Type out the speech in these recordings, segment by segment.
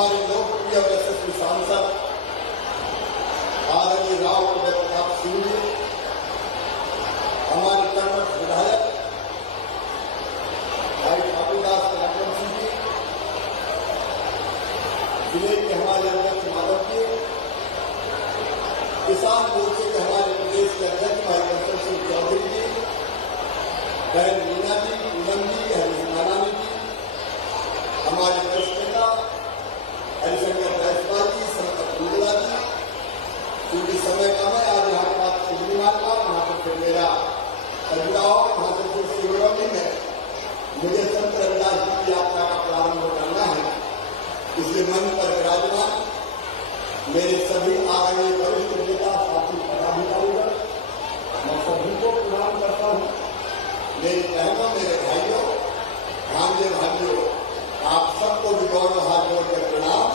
हमारे लोकप्रिय और यशस्वी सांसद आदरणीय राव प्रताप सिंह जी, हमारे कर्मठ विधायक भाई ठाकुरदास पराक्रम सिंह जी, जिले के हमारे अध्यक्ष माधव जी, किसान मोर्चे के हमारे प्रदेश के अध्यक्ष भाई कंसल सिंह चौधरी जी, बहन मीना जी, पूनम जी, हरिनारायण जी, हमारे वरिष्ठ नेता हरिशंकर जायसवाल जी, संकट गुजला जी, क्योंकि समय कम है, आज यहाँ बात कुछ मारना, वहां पर फिर मेरा जुड़ाव, वहां से फिर शिवरामी में मुझे संत रविदास जी की यात्रा का प्रारंभ करना है। इसलिए मन पर विराजमान मेरे सभी आदरणीय वरिष्ठ नेता साथी पदाधिकारीगण, मैं सभी को प्रणाम करता हूँ। मेरी बहनों, मेरे भाइयों, भांजे भाइयों, आप सबको भी गौरव हाथ जोड़कर प्रणाम,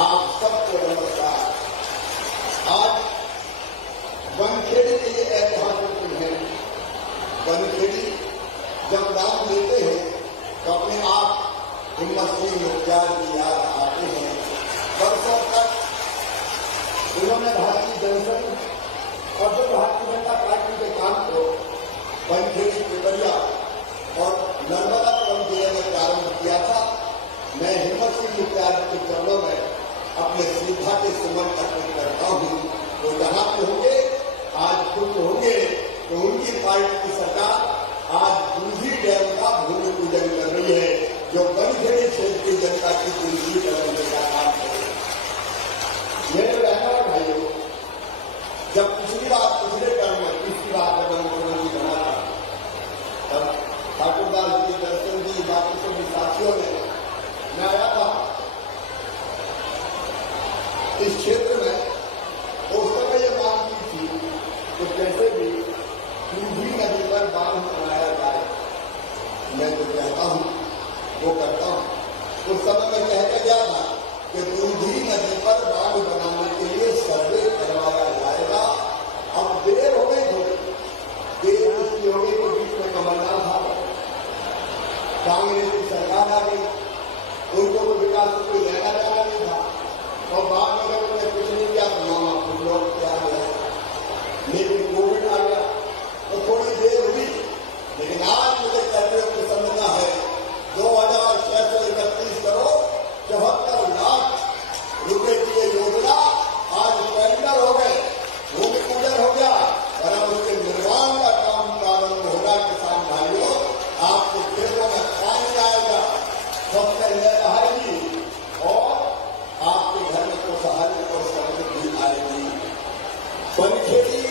आप सबको नमस्कार। आज बनखेड़ी के लिए ऐतिहासिक दिन है। बनखेड़ी जब नाम लेते हैं तो अपने आप हिम्मत सिंह मुखियार की याद आते हैं। वर्षों तक उन्होंने भारतीय जनसंघ और जो भारतीय जनता पार्टी के काम को बनखेड़ी, पिपरिया और नर्मदापुरम जिले में प्रारंभ किया था। मैं हिम्मत सिंह मुखियार के चरणों में अपने श्रद्धा के सुमन अर्पित करता हूँ। वो जहाँ पे होंगे, आज खुद होंगे तो उनकी पार्टी की सरकार आज दूसरी डैम का भूमि पूजन कर रही है, जो बनखेड़ी क्षेत्र की जनता की दूसरी करने का काम है। मेरे बहनों और भाइयों, जब पिछली बार पिछले टर्म में पिछली बार जब मुख्यमंत्री बना था, तब ठाकुरदास जी, दर्शन जी, बाकी सभी साथियों ने मैं आया था इस क्षेत्र में। उस समय यह मांग की थी कि कैसे भी दूधी नदी पर बांध बनाया जाए। मैं जो कहता हूँ वो करता हूँ। उस समय मैं कह के गया था कि दूधी नदी पर बांध बनाने के लिए सर्वे करवाया जाएगा। अब देर हो गई, देर इसकी हो गई, तो बीच में कमलनाथ आ गए, कांग्रेस की सरकार आ गई, उनको तो विकास को कोई लेना देना नहीं था। और बाद में अगर उन्होंने कुछ नहीं किया तो मामा कुछ लोग क्या गए, लेकिन कोविड आ गया तो थोड़ी देर हुई। लेकिन आज मुझे कहते हुए प्रसन्नता है, 2631 करोड़ 74 लाख रुपए की ये योजना आज टेंडर हो गए, भूमि पूजन हो गया और अब उसके निर्माण का काम प्रारंभ होगा। किसान भाइयों, आपके खेतों में पानी आएगा, फसल लहराएगी और आपके घर में खुशहाली और समृद्धि आएगी। बनखेड़ी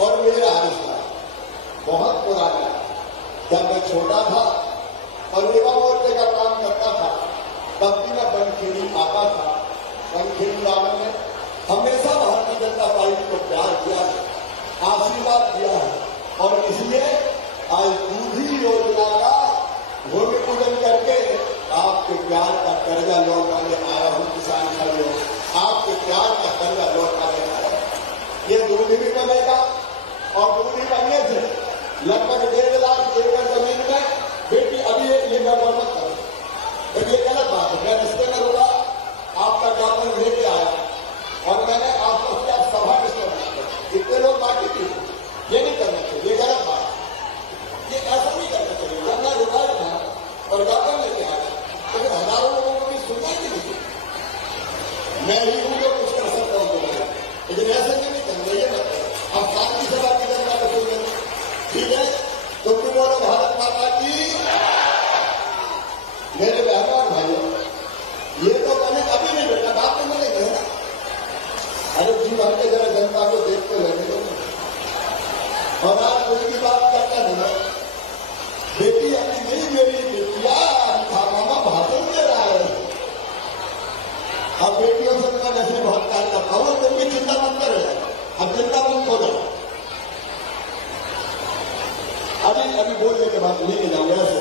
और मेरा रिश्ता बहुत पुराना है। जब मैं छोटा था और युवा मोर्चे का काम करता था, तब भी मैं बनखेड़ी आता था। बनखेड़ी वालों ने हमेशा भारतीय जनता पार्टी को प्यार किया है, आशीर्वाद दिया है और इसलिए आज दूधी योजना का भूमि पूजन करके आपके प्यार का कर्जा लौटाने आया हूँ। किसान भाइयों, आपके प्यार का कर्जा लौटाने आया हूँ। ये दूधी भी बनेगा और दूधी बनने से लगभग 1.5 लाख एकड़ जमीन में बेटी अभी ये गड़बड़ मत करो, तो ये गलत बात है। मैं रिश्ते में होगा, आपका ज्ञापन लेके आया और मैंने आपको किया सभा डिस्टर्ब, इतने लोग बाकी थी, ये नहीं करना चाहिए, ये गलत बात है, ये ऐसा नहीं करना चाहिए। जब मैं रुका था और ज्ञापन लेके आया तो फिर हजारों लोगों को भी सुनना ही नहीं। मैं ही हूं जो कुछ कर सकता हूं, लेकिन ऐसे नहीं करना, ये मत करो। अब शांति सभा की जनता को सुन, ठीक है? तुम भी बोलो भारत माता की। मेरे बहनों और भाइयों, ये तो मैंने अभी नहीं बेटा, बात में मिलेंगे ना। अरे जी भर के जरा जनता को देखते रहने दो। और आज कोई भी बात करता है ना, बेटी अपनी नहीं, मेरी बेटिया मामा भाषण दे रहा है। अब बेटियों से मैं जैसे बहुत कार्य करता हूँ, तुम भी चिंता मत करो, अब चिंता मत हो जाओ। अभी बोलने के बाद लेके जाऊंगा ऐसे।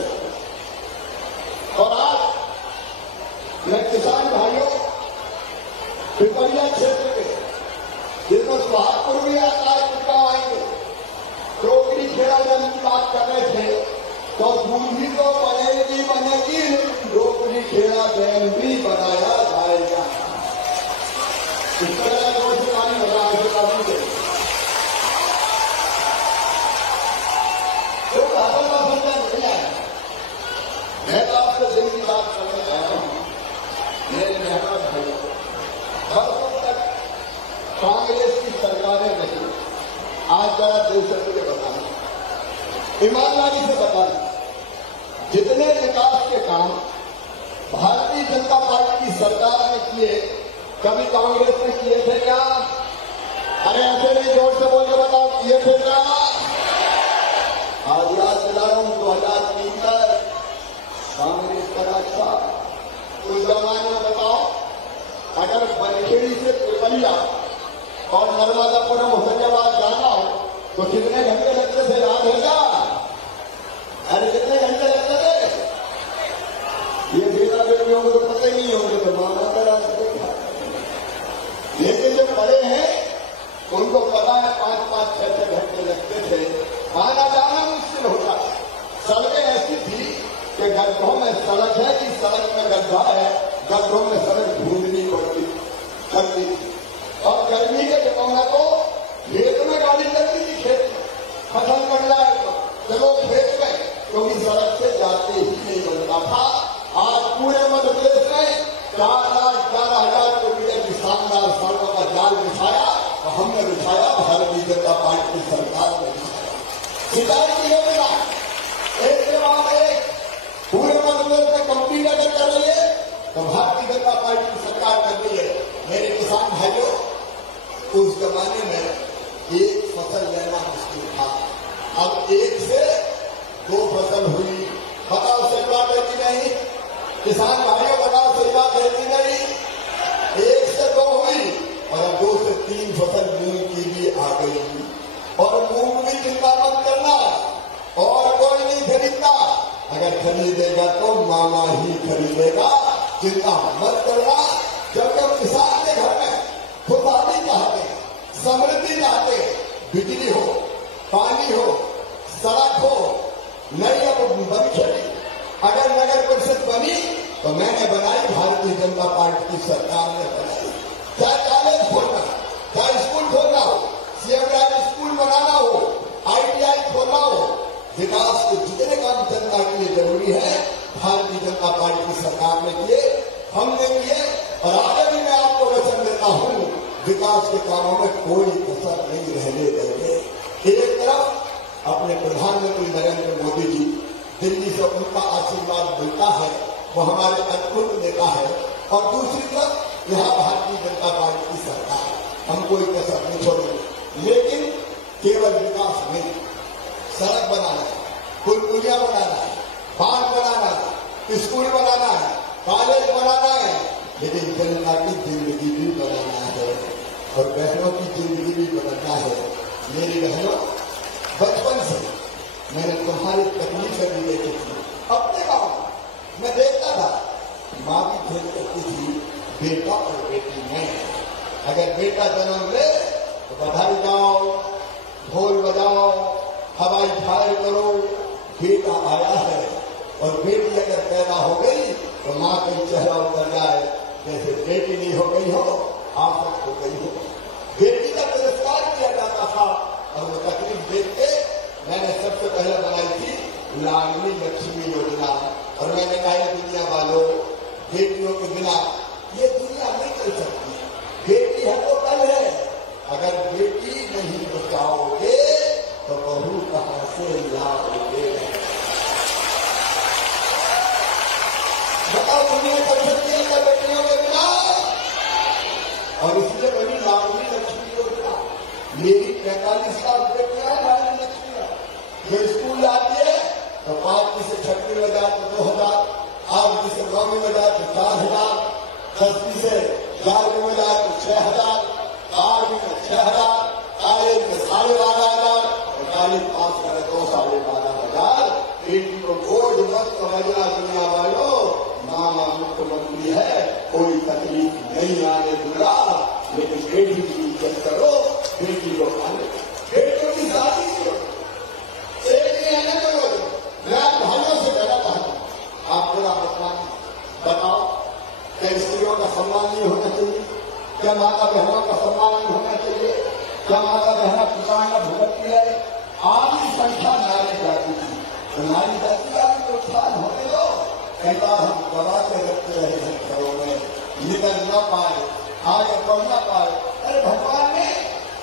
और आज मैं किसान भाइयों, पिपरिया क्षेत्र के जिनको सुहागपुर भी आता है, चुनाव आएंगे, टोकरी खेड़ा जन की बात कर रहे थे, तो दूधी तो बनेगी, टोकरी खेड़ा डैम भी बनाया इसका जोर से पानी भर रहा है काबू से तो काबल का फंदा नहीं आया। मैं तो आपसे दिल की बात करने आया हूं, मेरे मेहमान भाइयों, बरसों तक कांग्रेस की सरकारें रही। आज जरा दिल से मुझे बताना, ईमानदारी से बताना, जितने विकास के काम भारतीय जनता पार्टी की सरकार ने किए, कभी कांग्रेस ने किए थे क्या? अरे ऐसे नहीं, जोर से बोल के बताओ, किए थे क्या? आज याद दिला रहा हूं, 2003 तक कांग्रेस का राज था। उस जमाने में बताओ, अगर बनखेड़ी से पिपलिया और नर्मदापुरम होशंगाबाद जाना हो तो कितने घंटे लगते थे? याद है क्या? अरे कितने घंटे लगते थे? ये बेटा बेटियों को तो पता ही नहीं होंगे, तो मामा का रास्ते था। लेकिन जो बड़े हैं उनको पता है 5-5, 6-6 घंटे लगते थे। आना जाना मुश्किल होता। सड़कें ऐसी थी कि गड्ढों में सड़क है कि सड़क में गड्ढा है, गड्ढों में सड़क ढूंढनी पड़ती थी। और गर्मी के जमाना को खेत में गाड़ी लगती थी, खेत में फसल बन जाए तो चलो खेत में, क्योंकि सड़क से जाते ही नहीं बनता था। आज पूरे मध्य प्रदेश में 4,11,000 किलोमीटर की शानदार सड़कों का जाल बिछाया, और हमने बिछाया, भारतीय जनता पार्टी की सरकार ने बिछाया। सिंचाई की योजना एक के बाद एक पूरे मध्य प्रदेश में कंप्लीट अगर कर रही है तो भारतीय जनता पार्टी की सरकार कर रही है। मेरे किसान भाइयों, उस जमाने में एक फसल लेना मुश्किल था, अब 1 से 2 फसल हुई। बताओ सही बात है कि नहीं? किसान भाइयों बताओ सही बात है कि नहीं? 1 से 2 हुई और अब 2 से 3 फसल मूंग की भी आ गई। और मूंग भी चिंता मत करना, और कोई नहीं खरीदता, अगर खरीदेगा तो मामा ही खरीदेगा, चिंता मत करना। जब जब किसान के घर में खुशहाली चाहते, समृद्धि चाहते, बिजली हो, पानी हो, सड़क हो, नई अब बनखेड़ी अगर नगर परिषद बनी तो मैंने बनाई, भारतीय जनता पार्टी की सरकार ने बनाई। चाहे कॉलेज खोलना, चाहे स्कूल खोलना हो, सीएमआई स्कूल बनाना हो, ITI खोलना हो, विकास के जितने काम जनता के लिए जरूरी है भारतीय जनता पार्टी की सरकार ने किए, हमने किए, और आगे भी मैं आपको वचन देता हूं, विकास के कामों में कोई कसर नहीं रहने देंगे। एक तरफ अपने प्रधानमंत्री नरेंद्र मोदी जी, दिल्ली से उनका आशीर्वाद मिलता है, वो हमारे अद्भुत नेता है, और दूसरी तरफ यहाँ भारतीय जनता पार्टी की सरकार, हम कोई कसर नहीं छोड़ेंगे। लेकिन केवल विकास नहीं, सड़क बनाना है, पुल पुलिया बनाना है, बांध बनाना है, स्कूल बनाना है, कॉलेज बनाना है, लेकिन जनता की जिंदगी भी बनाना है, और बहनों की जिंदगी भी बनाना है। मेरी बहनों, बचपन से मैंने तुम्हारी तकलीफें भी देखी थी। अपने गांव मैं देखता था, माँ भी खेल करती थी, बेटा और बेटी में। अगर बेटा जन्म ले तो बधाई जाओ, ढोल बजाओ, हवाई फायर करो, बेटा आया है। और बेटी अगर पैदा हो गई तो माँ का चेहरा उतर जाए, जैसे बेटी नहीं हो गई हो, आफत हो गई हो। बेटी का तिरस्कार किया जाता था, और वो तकलीफ देख के मैंने सबसे पहले बनाई थी लाडली लक्ष्मी योजना। और मैंने कहा, दुनिया वालों, बेटियों के बिना ये दुनिया नहीं चल सकती। बेटी है तो कल है, अगर बेटी नहीं बचाओगे तो बहू कहां से लाओगे? बताओ, दुनिया चल सकती है क्या बेटियों के बिना? और इसलिए बनी लाडली लक्ष्मी योजना। मेरी 45 लाख बेटियां लाडली लक्ष्मी जो स्कूल जाती है तो 5वीं से 6वीं में जाए तो 2,000, 8वीं से 9वीं में जाए तो 4,000, 10वीं से 11वीं में जाए तो 6,000, 12वीं में 6,000, कॉलेज में 12,500, और कॉलेज पास करे तो 12,500। बेटी को बोझ मत समझना दुनिया वालों, मामा मुख्यमंत्री है, कोई तकलीफ नहीं आने दूंगा, लेकिन बेटी की इज्जत करो, बेटी को आने, बेटियों की शादी करो, मैं भाइयों से कहना चाहता हूं, आप मेरा बताओ, क्या स्त्रियों का सम्मान नहीं होना चाहिए? क्या माता बहनों का सम्मान नहीं होना चाहिए? क्या माता बहना पितांगा भुगतती है? आधी संख्या नारी जाति की, तो नारी जाति का भी उत्थान होने दो। कहता हम दबा के रखते रहे हैं घरों में, निकल न पाए, आगे बढ़ न पाए। अरे भगवान ने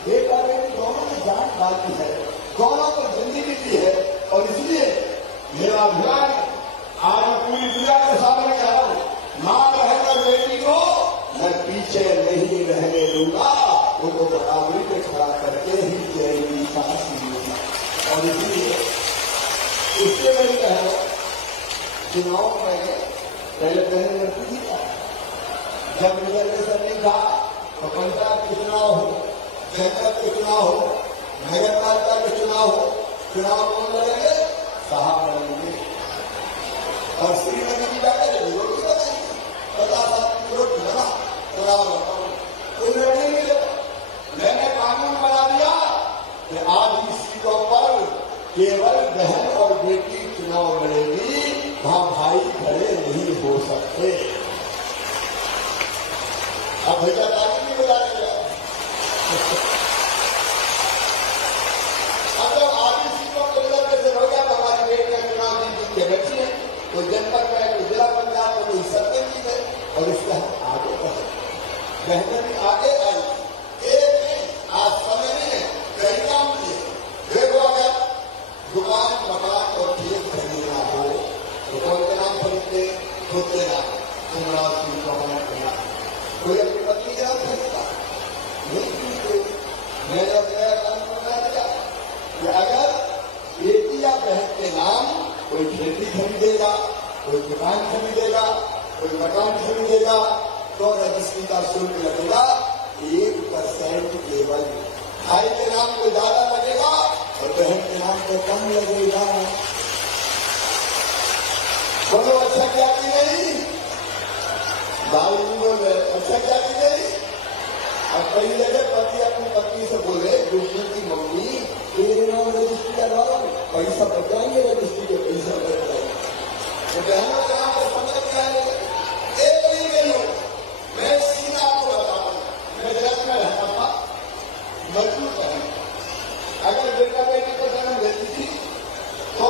बेटा बेटी दोनों की जान डाली है, दोनों को जिंदगी दी है। और इसलिए मेरा अभियान आज पूरी दुनिया के सामने कह रहा हूं, मां रहकर बेटी को मैं पीछे नहीं रहने दूंगा, उनको बराबरी पे खड़ा करके ही जाएगी दूंगा। और इसलिए इससे मैं कह रहा हूं, चुनाव में पहले लड़की थी, जब रिजर्वेशन नहीं था तो पंचायत के चुनाव हो, जनपद के चुनाव हो, नगर पालिका के चुनाव हो, चुनाव कौन लड़ेंगे? साहब लड़ेंगे। और श्रीमती जी जाकर रोटी बनाएंगे, 50 आदमी की रोटी बना, चुनाव लड़ाओ, कोई लड़ने नहीं देगा। मैंने कानून बना दिया कि आज इस सीटों पर केवल बहन और बेटी चुनाव लड़ेगी, वहां भाई खड़े नहीं हो सकते। अब भैया तारीख नहीं बता देगा। अब जब आधी सीटों को रिजर्वेशन हो गया तो हमारी बेटियां चुनाव जीत के बैठी है, कोई जनपद में, कोई जिला पंचायत में, कोई सत्तर की है। और इसका हम आगे बढ़े, बहनें भी आगे आई। एक नहीं, आज समय में कई काम किए। देखो अगर दुकान मकान और खेत खरीदना हो तो कौन के नाम खरीदते? खुद के नाम, तुम्हारा कोई अपनी पत्नी के नाम खरीदता नहीं खरीदते। मैंने अपने कानून बना दिया कि अगर बेटी या बहन के नाम कोई खेती खरीदेगा, कोई दुकान खरीदेगा, कोई मकान खरीदेगा तो रजिस्ट्री का शुल्क लगेगा 1% केवल। भाई के नाम को ज्यादा लगेगा और बहन के नाम को कम लगेगा। बोलो अच्छा क्या की नहीं? भाई बोले अच्छा क्या की नहीं? अब कई जगह पति अपनी पत्नी से बोले दूसरी की मम्मी तेरे नाम रजिस्ट्री करवा लो, पैसा बचाएंगे, रजिस्ट्री के पैसा बच जाएंगे। तो बहनों के नाम को समझ के आएंगे। एक नहीं गई हो, मैं सीधा आपको बता रहा हूं, मैं जगत में रहता था मजदूर कहीं, अगर बेटा बेटी को जन्म देती थी तो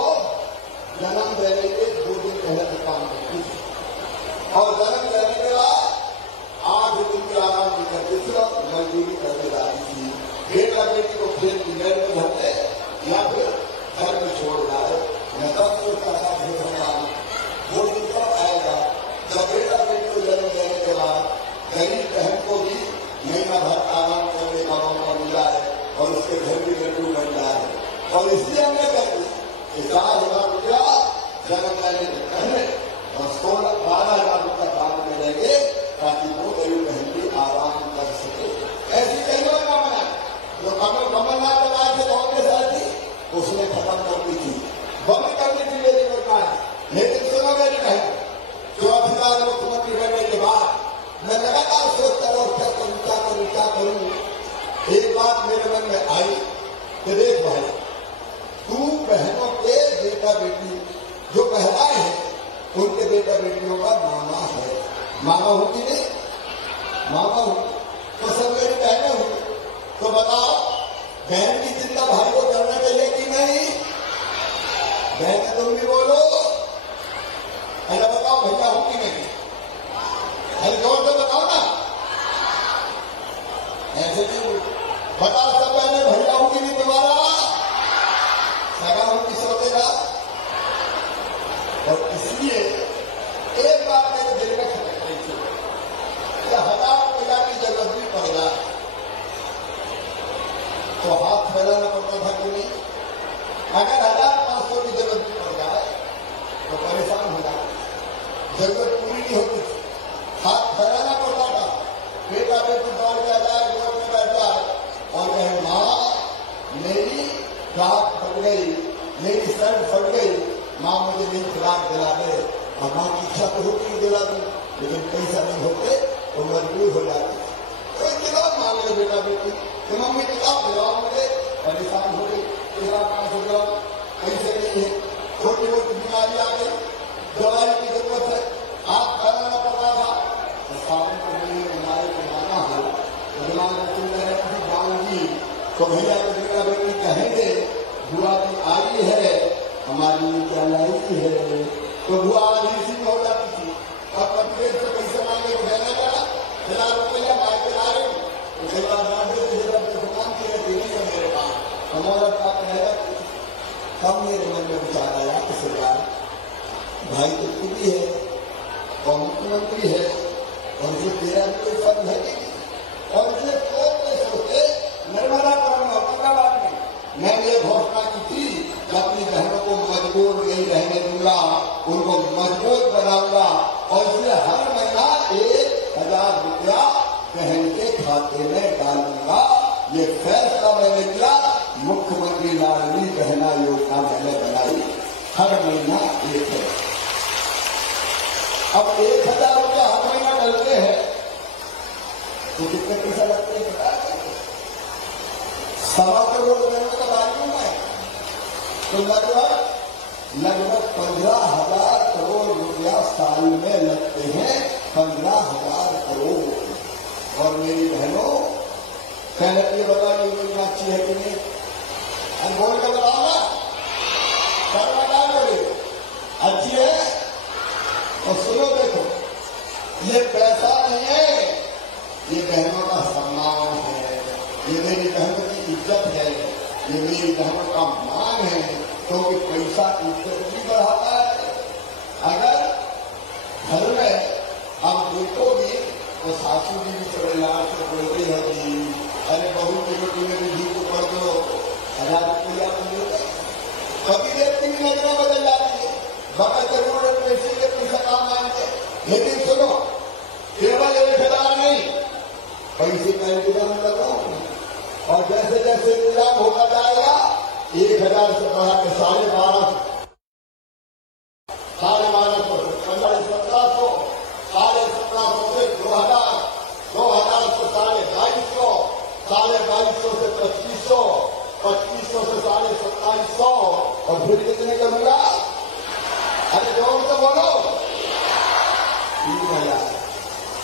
जन्म देने के 2 दिन पहले से काम करती थी, और जन्म देने के बाद 8 दिन की आराम भी करती थी और मजदूरी करने जाती थी। बेटा बेटी को खेत की मेड़ में धरते या फिर घर में छोड़ जाए। मैं तब सोचता था वो दिन कब आएगा जब बेटा बेटी को जन्म देने के बाद गरीब बहन को भी महीना भर आराम करने का मौका मिला है और उसके घर भी लड्डू बन जाए। और इसलिए हमने कर दिया कि 4,000 रुपया जन्म लेने से पहले और 12,000 रुपया बाद में लेंगे ताकि वो गरीब बहन भी आराम कर सके। ऐसी कई बार काम है जो कमलनाथ बनाए थे कांग्रेस आई थी, उसने खत्म कर दी थी, बंद करनी थी मेरी सरकार। लेकिन सुनो मेरी बहन, 14 साल मुख्यमंत्री बनने के बाद मैं लगातार सोचता रहा क्या करूं क्या करूं क्या करूं। एक बात मेरे मन में आई कि देख भाई, तू बहनों के बेटा बेटी जो कहलाए हैं उनके बेटा बेटियों का मामा है। मामा हो कि नहीं? मामा हो तो सब मेरी बहनें हुई। तो बताओ बहन की चिंता भाई को करना चाहिए कि नहीं? बहन तुम भी बोलो, अरे बताओ भैया हो कि नहीं? अरे जोर से बताओ ना, ऐसे नहीं बताओ। सब बहने भैया हो कि नहीं? तुम्हारा सगा हो कि सोचेगा। और इसलिए एक बात मेरे दिल में खटक रही थी कि 1000 रुपया की जरूरत भी पड़ जाए तो हाथ फैलाना पड़ता था कि नहीं? अगर 1500 की जरूरत भी पड़ जाए तो परेशान हो जाए, जरूरत पूरी नहीं होती थी, हाथ फैलाना पड़ता था। बेटा बेटी दौड़ के जाए, रोड में बैठ जाए और कहे माँ मेरी रात फट गई, मेरी शर्ट फट गई, माँ मुझे नहीं खुराक दिला दे। और माँ की इच्छा तो होती दिला दूं, लेकिन पैसा नहीं होते तो मजबूर हो जाती। तो किताब मांग ले बेटा बेटी कि मम्मी किताब दिलाओ मुझे, परेशान हो गई, किताब कहाँ से दिलाओ, पैसे नहीं है, छोटी मोटी बीमारी आ गई, दवाई की जरूरत है, हाथ फैलाना पड़ता था। तो सामने को हमारे को माना हो मेहमान जाऊंगी तो भैया बेटा बेटी कहेंगे बुआ की आई है, हमारी क्या लाई है। तो बुआ इसी में हो जाती थी। और कभी से पैसे मांगे तो देना पड़ा, 1000 रुपया मार के ला रहे तो कई बार दुकान की रहती है मेरे पास। हमारा का कहेगा कब मेरे मन में विचार आया कि सरकार भाई तो खुद ही है और मुख्यमंत्री है और उसे तेरा भी कोई फर्ज है कि और उसे तो सोचे नर्मदापुरम में औरंगाबाद में मैंने ये घोषणा की थी कि अपनी बहनों को मजबूर नहीं रहने दूंगा, उनको मजबूत बनाऊंगा और इसलिए हर महीना 1000 रुपया बहन के खाते में डालूंगा। ये फैसला मैंने किया। मुख्यमंत्री लाडली बहना योजना मैंने बनाई, हर महीना 1 है। अब 1000 रुपया हर महीना डलते हैं तो कितने पैसा लगते हैं बता दें? 1.25 करोड़ रुपये का मालूम है तो लगभग 15,000 करोड़ रुपया साल में लगते हैं। 15,000 करोड़। और मेरी बहनों कहने के लिए बताइए योजना अच्छी है कि नहीं? हम बोल के बताओ ना, कर बता बोले अच्छी है। और सुनो देखो, ये पैसा नहीं है, ये बहनों का सम्मान है, ये मेरी बहनों की इज्जत है, ये मेरी बहनों का मान है। क्योंकि पैसा इज्जत भी बढ़ाता है। अगर घर में आप देखोगे तो सासू जी भी चले लाल से बोल रही है जी, अरे बहू की रोटी में भी घी को पड़ दो, 1000 रुपया मिलते। कभी व्यक्ति की नजरें बदल जाती है, बगैर जरूरत पैसे के पैसा काम आएंगे। लेकिन सुनो, केवल 1000 नहीं, पैसे का इंतजाम कर रहा हूं और जैसे जैसे इंतजाम होता जाएगा 1000 से बढ़ा के 12,500, 12,500 से 17,500, 17,500 से 2,000, 2,000 से 2,250, 2,250 से 2,500, 2,500 से 2,2700 और फिर कितने करूंगा? अरे जोर से बोलो, 3,000।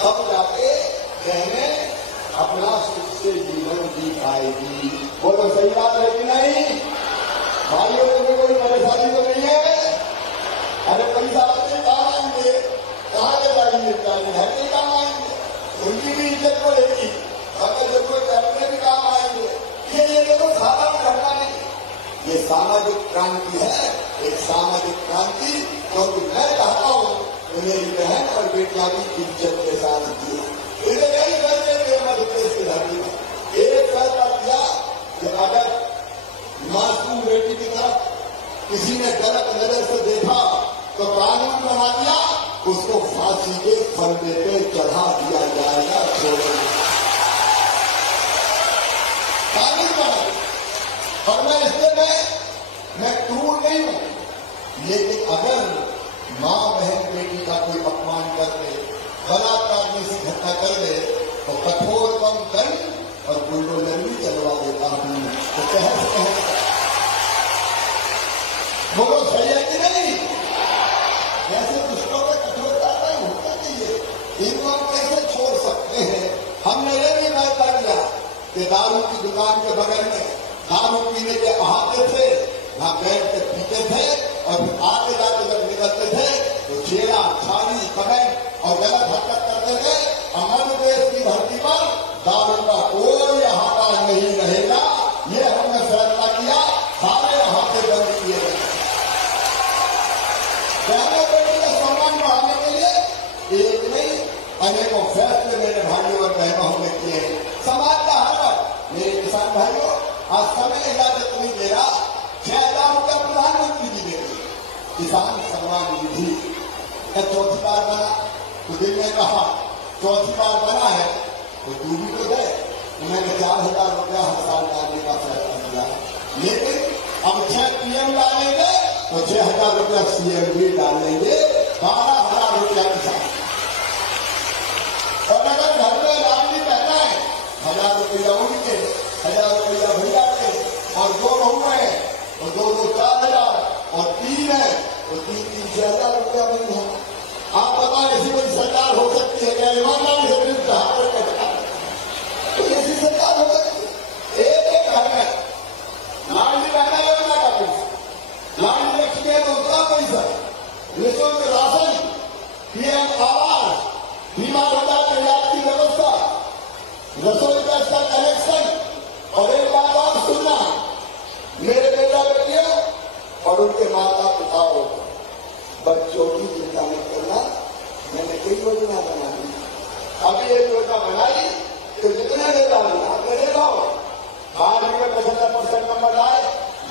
तब जाके कहने अपना सुख से जीवन जी पाएगी। बोलो सही बात है कि नहीं? भाइयों तुम्हें कोई परेशानी तो नहीं है? अरे पैसा अपने काम आएंगे, कहाँ के जाएंगे? घर के काम आएंगे, उनकी भी इज्जत बढ़ेगी, अगर जरूरत अपने भी काम आएंगे। ये देखो साधारण घटना नहीं, ये सामाजिक क्रांति है, एक सामाजिक क्रांति। क्योंकि मैं चाहता हूं कि मेरी बहन और बेटियां भी इज्जत के साथ जिए। इसे यही करते हुए मध्य प्रदेश की धरती में एक फैसला किया कि अगर मासूम बेटी की तरफ किसी ने गलत नजर से देखा तो कानून बना दिया, उसको फांसी के फंदे पे चढ़ा दिया जाएगा। कानून बना। और मैं इसलिए मैं क्रूर नहीं हूं, लेकिन अगर मां बहन बेटी का कोई अपमान कर दे, बलात्कार जैसी घटना कर दे तो कठोरतम दंड और बुलडोजर भी चलवा देता हूं। तो बोलो सही है कि नहीं? ऐसे दुष्टों में कठोरता नहीं होता चाहिए। इनको हम कैसे छोड़ सकते हैं? हमने ये भी फैसला किया कि दारू की दुकान के बगल में दारू पीने के आते थे, वहां बैठ के पीते थे और फिर आगे जाके जब निकलते थे तो छेड़ा छाली कमेंट और गलत हरकत करते थे। मध्य प्रदेश की धरती पर दारू का कोई अहाता नहीं रहेगा। ये हमने फैसला किया, सारे अहाते बंद किए गए। बहनों बेटी का सम्मान बढ़ाने के लिए एक नहीं अनेकों फैसले मेरे भाइयों और बहनों ने किए। समाज का हर वर्ग, मेरे किसान भाइयों, आज समय इजाजत नहीं दे रहा, 6,000 रुपया प्रधानमंत्री जी देंगे। किसान सम्मान निधि चौथी बार बना तो दिल ने कहा चौथी बार बना है तो तू भी तो दे। मैंने 4,000 रुपया हर साल डालने का फैसला किया। लेकिन अब 6 पीएम डालेंगे तो 6,000 रुपया सीएम भी डालेंगे, 12,000 रुपया किसान। और अगर घर में लाडली कहना है 1,000 रुपया उनके, 1,000 रुपया भैया के, और 2 बहू है तो 2 4,000 और 3 है तो 3 6,000 रुपया नहीं है। आप बताएं ऐसी कोई सरकार हो सकती है क्या? ईमानदारी से बिल्कुल हाथ करके बता। तो ऐसी रसोई गैस का कनेक्शन। और एक बात और सुनना, मेरे बेटा बेटियों और उनके माता पिताओं, बच्चों की चिंता मत करना। मैंने कई योजना बना दी। अभी एक योजना बनाई कि जितने ले जाओ आपने ले जाओ, 12वीं में 75% नंबर लाए,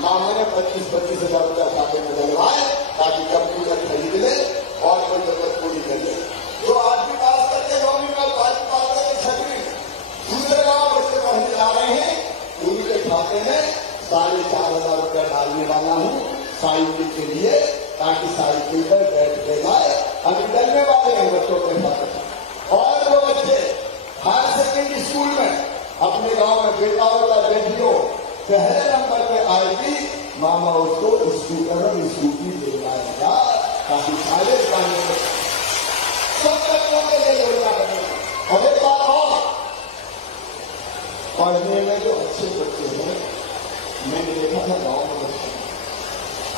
मामा ने 25,000 रुपया खाते में डलवाए ताकि कंप्यूटर खरीद ले और कोई जरूरत पूरी कर ले। जो आज भी पास करके 9वीं में, आज पास करके 6वीं, दूसरे गांव बच्चे पढ़ने जा रहे हैं, उनके खाते में 4,500 रुपया डालने वाला हूँ साइकिल के लिए, ताकि साइकिल पर बैठ के जाए। अभी डरने वाले हैं बच्चों के साथ। और वो बच्चे हायर सेकेंडरी स्कूल में अपने गांव में बेटा होगा बेटियों पहले नंबर पे आएगी, मामा उसको स्कूटर और स्कूटी दिलवाएगा ताकि सारे जाने सब बच्चों के लिए योजना बनेगी। और एक बात और, पढ़ने में जो अच्छे बच्चे हैं, मैंने देखा था गांव में बच्चे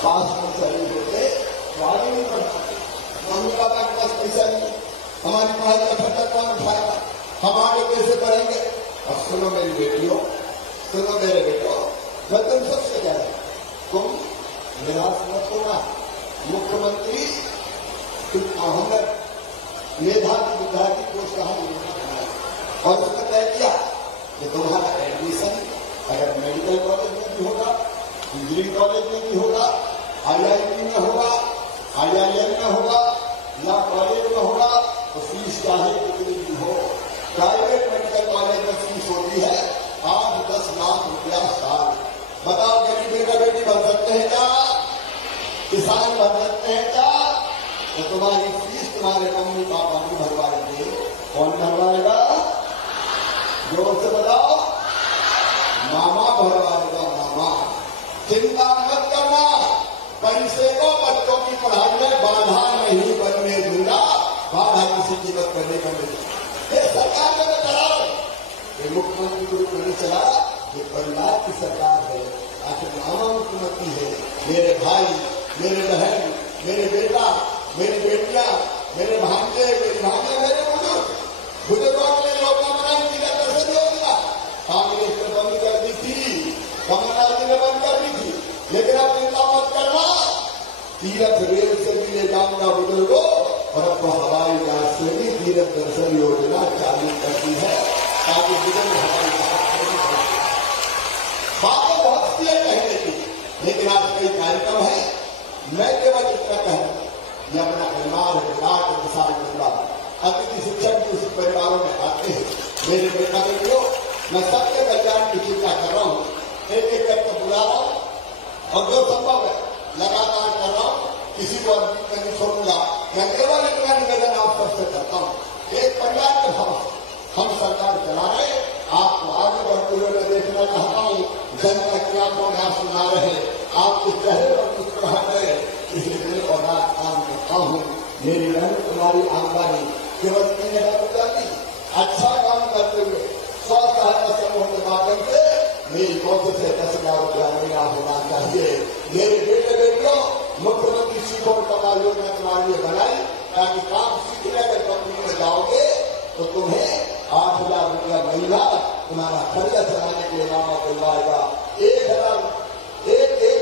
पास में चले होते गाड़ी नहीं पढ़ते, मम्मी पापा के पास पैसा नहीं, हमारी पढ़ाई का खर्चा कौन उठाएगा, हम आगे कैसे पढ़ेंगे। अब सुनो मेरी बेटियों, सुनो मेरे बेटो, मैं तुम सबसे कह रहा हूं, तुम निराश मत होना। मुख्यमंत्री हमने मेधावी विद्यार्थी कोष कहा और उसने तय किया कि तुम्हारा एडमिशन अगर मेडिकल कॉलेज में भी होगा, इंजीनियरिंग कॉलेज में भी होगा, IIT में होगा, IIM में होगा या कॉलेज में होगा, तो फीस चाहे कितनी भी हो। प्राइवेट मेडिकल कॉलेज में फीस होती है 8-10 लाख रुपया साल। बताओ गरीब बेटा बेटी बन सकते हैं क्या? किसान बन सकते हैं क्या? तो तुम्हारी फीस तुम्हारे मम्मी पापा नहीं भरवाएंगे, कौन भरवाएगा? जोर से बताओ, मामा भरवाएगा, मामा। चिंता मत करना, पैसे को बच्चों की पढ़ाई में बाधा नहीं बनने दूंगा, बाधा किसी की मत करने का नहीं। ये सरकार ने चलाओ, ये मुख्यमंत्री को नहीं चला, ये परिवार की सरकार है। आखिर मामा मुख्यमंत्री है, मेरे भाई, मेरे बहन, मेरे बेटा, मेरी बेटियां, मेरे भांजे, मेरी भांजे, मेरे बुजुर्गों ने योजना बनाई थी, कैसे योजना कांग्रेस ने बंद कर दी थी, कमलनाथ जी ने बंद कर दी थी, लेकिन अब चिंता मत करना, तीरथ रेल से भी ले जाऊंगा बुजुर्गों, और अब तो हवाई जहाज से भी तीरथ दर्शन योजना चालू करती है ताकि बुजुर्ग हवाई जहाज से भी बातें बहुत सी है कहने की, लेकिन आज कई कार्यक्रम है। मैं केवल इतना कहूंगा, ये अपना परिवार है, किसान परिवार, अतिथि शिक्षक भी उस परिवारों में आते हैं। मेरे बेटा बेटियों, मैं सबके कल्याण की चिंता कर रहा हूँ, एक एक करके बुला रहा हूँ और जो संभव है लगातार कर रहा हूँ, किसी को अर्पित नहीं छोड़ूंगा। मैं केवल इतना निवेदन आप सबसे करता हूँ, एक परिवार के भाव से हम सरकार चला रहे, आपको आगे बढ़ते हुए मैं देखना चाहता हूँ। जनता की आंखों में आप सुना रहे, आप कुछ कहे और कुछ कहा गए, इसलिए दिन और रात काम करता हूँ। मेरी बहन तुम्हारी आमदनी केवल 3,000 रुपया की, अच्छा काम करते हुए स्व सहायता समूह के माध्यम से मेरी कोशिश से 10,000 रुपया महीना होना चाहिए। मेरे बेटे बेटियों, मुख्यमंत्री सीखो कमा योजना तुम्हारे लिए बनाई ताकि काम सीखने अगर कंपनी में जाओगे तो तुम्हें 8,000 रुपया महीना तुम्हारा खर्चा चलाने के लिए नामा दिलवाएगा। 1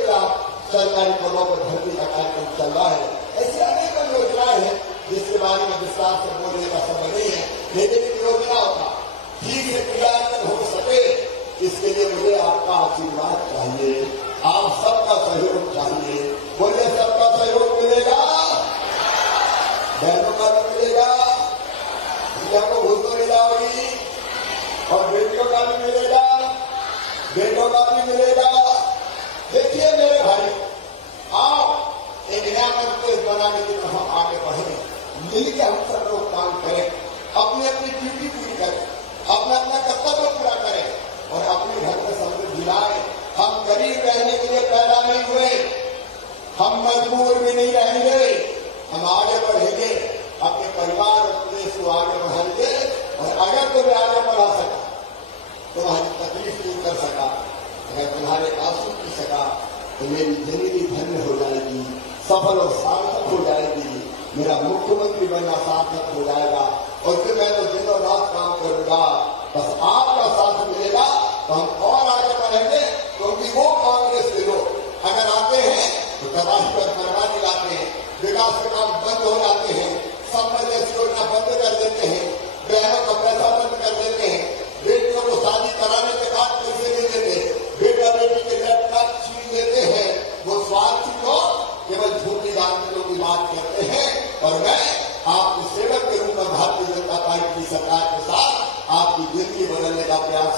लाख सरकारी पदों पर भर्ती का कार्यक्रम चल रहा है। ऐसी अनेक योजनाएं हैं जिसके बारे में विस्तार से बोलने का समय नहीं है, लेकिन इन योजनाओं का ठीक से क्रियान्वयन हो सके इसके लिए मुझे आपका आशीर्वाद चाहिए, आप सबका सहयोग चाहिए। बोलिए, सबका सहयोग मिलेगा, बहनों का भी मिलेगा, भैया को घूस तो नहीं जाओगी, और बेटियों का भी मिलेगा, बेटों का भी मिलेगा। देखिए मेरे भाई, आओ एक नया प्रदेश बनाने की तरफ हम आगे बढ़े, मिलकर हम सब लोग काम करें, अपनी अपनी ड्यूटी पूरी करें, अपना अपना कर्तव्य पूरा करें और अपने घर में समृद्धि लाए। हम गरीब रहने के लिए पैदा नहीं हुए, हम मजबूर भी नहीं रहेंगे, हम आगे बढ़ेंगे, अपने परिवार और प्रदेश को आगे बढ़ाएंगे। और अगर तुम्हें आगे बढ़ा सका, तुम्हारी तकलीफ दूर कर सका, अगर तुम्हारे आंसू पी सका, तो मेरी जिंदगी धन्य हो जाएगी, सफल और सार्थक हो जाएगी, मेरा मुख्यमंत्री बनना सार्थक हो जाएगा। और फिर मैं तो दिन और रात काम करूंगा, बस आप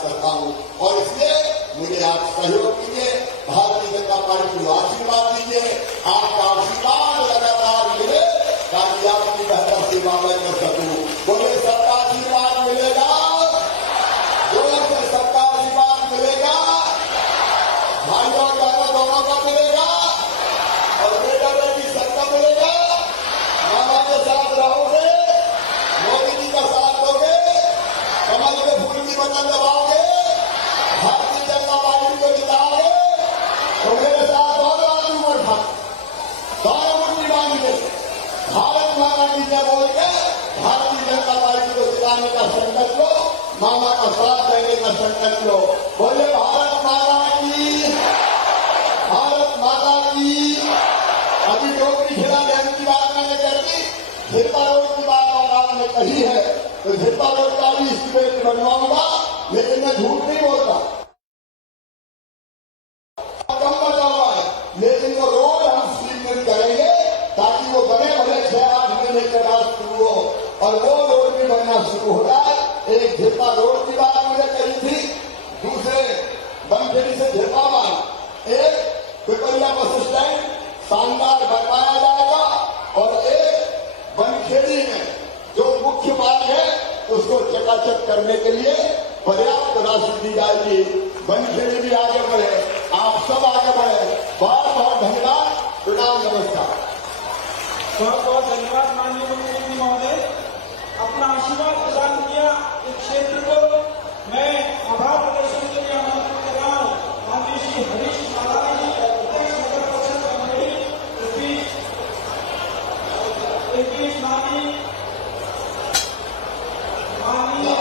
करता हूं और इसलिए मुझे आप सहयोग कीजिए, भारतीय जनता पार्टी को आशीर्वाद दीजिए, आपका आशीर्वाद लगातार मिले ताकि आपकी बेहतर सेवा मैं कर सकूं। बोले सबका आशीर्वाद मिलेगा, जोर से सबका आशीर्वाद मिलेगा, भाइयों बहनों दोनों का मिलेगा और बेटा बेटी सबका मिलेगा। मामा के साथ रहोगे, मोदी जी का साथ दोगे, कमल के फूल की बटन दबाओगे, भारतीय जनता पार्टी को जिताओगे तो मेरे साथ दोनों आदमी उठा दोनों मुट्ठी बांध के भारत माता की जय बोल के भारतीय जनता पार्टी को जिताने का संकल्प लो, मामा का साथ देने का संकल्प लो। बोले भारत माता की, भारत माता की। अभी डोगरी खिला डैम की बात मैंने कर दी, झिरपा रोड की बात और आपने कही है तो झिरपा रोड का भी स्टेट बनवाऊंगा, लेकिन मैं झूठ नहीं बोलता। कम बचा हुआ है लेकिन वो रोड हम स्ट्रीटमेंट करेंगे ताकि वो बने भले 6-8 महीने के बाद शुरू हो और वो रोड भी बनना शुरू हो जाए। एक झिरपा रोड की बात मुझे कही थी, दूसरे बनखेड़ी से झिरपावान एक पिपलिया बस स्टैंड शानदार बनवाया जाएगा और एक बनखेड़ी में जो मुख्य मार्ग है उसको चकाचक करने के लिए पर्याप्त राशि दी जाएगी। बनखेड़ी भी आगे बढ़े, आप सब आगे बढ़े। बहुत बहुत धन्यवाद, प्रणाम, नमस्कार। बहुत बहुत धन्यवाद माननीय मुख्यमंत्री महोदय, अपना आशीर्वाद प्रदान किया इस क्षेत्र को। मैं आभार प्रदर्शन के लिए आमंत्रित कर रहा हूँ माननीय श्री हरीश मालानी जी, अध्यक्ष नगर परिषद कमेटी, माननीय